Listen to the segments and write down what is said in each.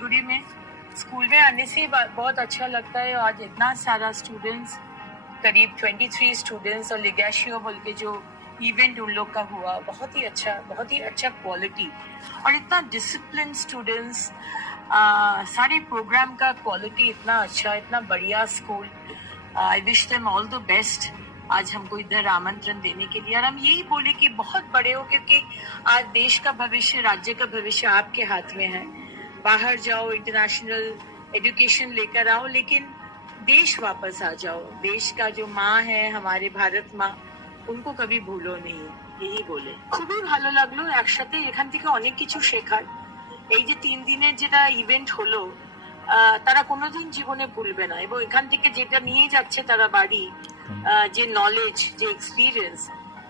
सिलीगुड़ी में स्कूल में आने से बहुत अच्छा लगता है। आज इतना सारा स्टूडेंट्स, करीब 23 स्टूडेंट्स और लिगैशियो बोल के जो इवेंट उन लोग का हुआ, बहुत ही अच्छा क्वालिटी और इतना डिसिप्लिन स्टूडेंट्स। सारे प्रोग्राम का क्वालिटी इतना अच्छा, इतना बढ़िया school. I wish them all the best आज हमको इधर आमंत्रण देने के लिए। और हम यही बोले कि बहुत बड़े हो, क्योंकि आज देश का भविष्य, राज्य का भविष्य आपके हाथ में है। बाहर जाओ, इंटरनेशनल एजुकेशन लेकर आओ, लेकिन देश वापस आ जाओ। देश का जो माँ है हमारे भारत माँ, उनको कभी ভুলো नहीं, यही বলে। খুবই ভালো লাগলো একসাথে এখান থেকে অনেক কিছু শেখার। এই যে 3 দিনের যেটা ইভেন্ট হলো, তারা কোনোদিন জীবনে ভুলবে না এবং এখান থেকে যেটা নিয়ে যাচ্ছে তারা বাড়ি, যে নলেজ, যে এক্সপিরিয়েন্স,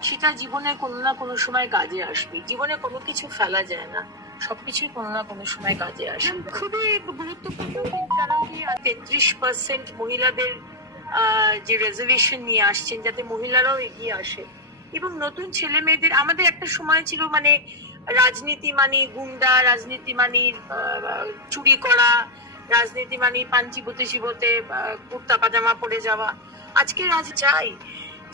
সেটা জীবনে কোনো না কোনো সময় কাজে আসবে। জীবনে কোনো কিছু ফেলা যায় না, সবকিছুই কোনো না কোনো সময় কাজে আসে। খুবই গুরুত্বপূর্ণ, কারণ 33% মহিলাদের যে রেজার্ভেশন নিয়ে আসছেন, যাতে মহিলারাও এগিয়ে আসে এবং নতুন ছেলে মেয়েদের। আমাদের একটা সময় ছিল মানে রাজনীতি মানে গুন্ডা, রাজনীতি মানে চুরি করা, রাজনীতি মানে পাঞ্চি বুতে শিবতে কুর্তা পাজামা পরে যাওয়া। আজকে চাই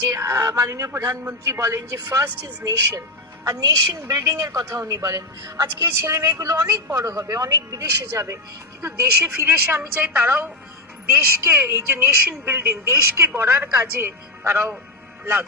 যে মাননীয় প্রধানমন্ত্রী বলেন যে ফার্স্ট ইজ নেশন, আর নেশন বিল্ডিং এর কথা উনি বলেন। আজকে এই ছেলে মেয়েগুলো অনেক বড় হবে, অনেক বিদেশে যাবে, কিন্তু দেশে ফিরে এসে আমি চাই তারাও দেশকে, এই যে নেশন বিল্ডিং, দেশকে গড়ার কাজে তারাও লাগুক।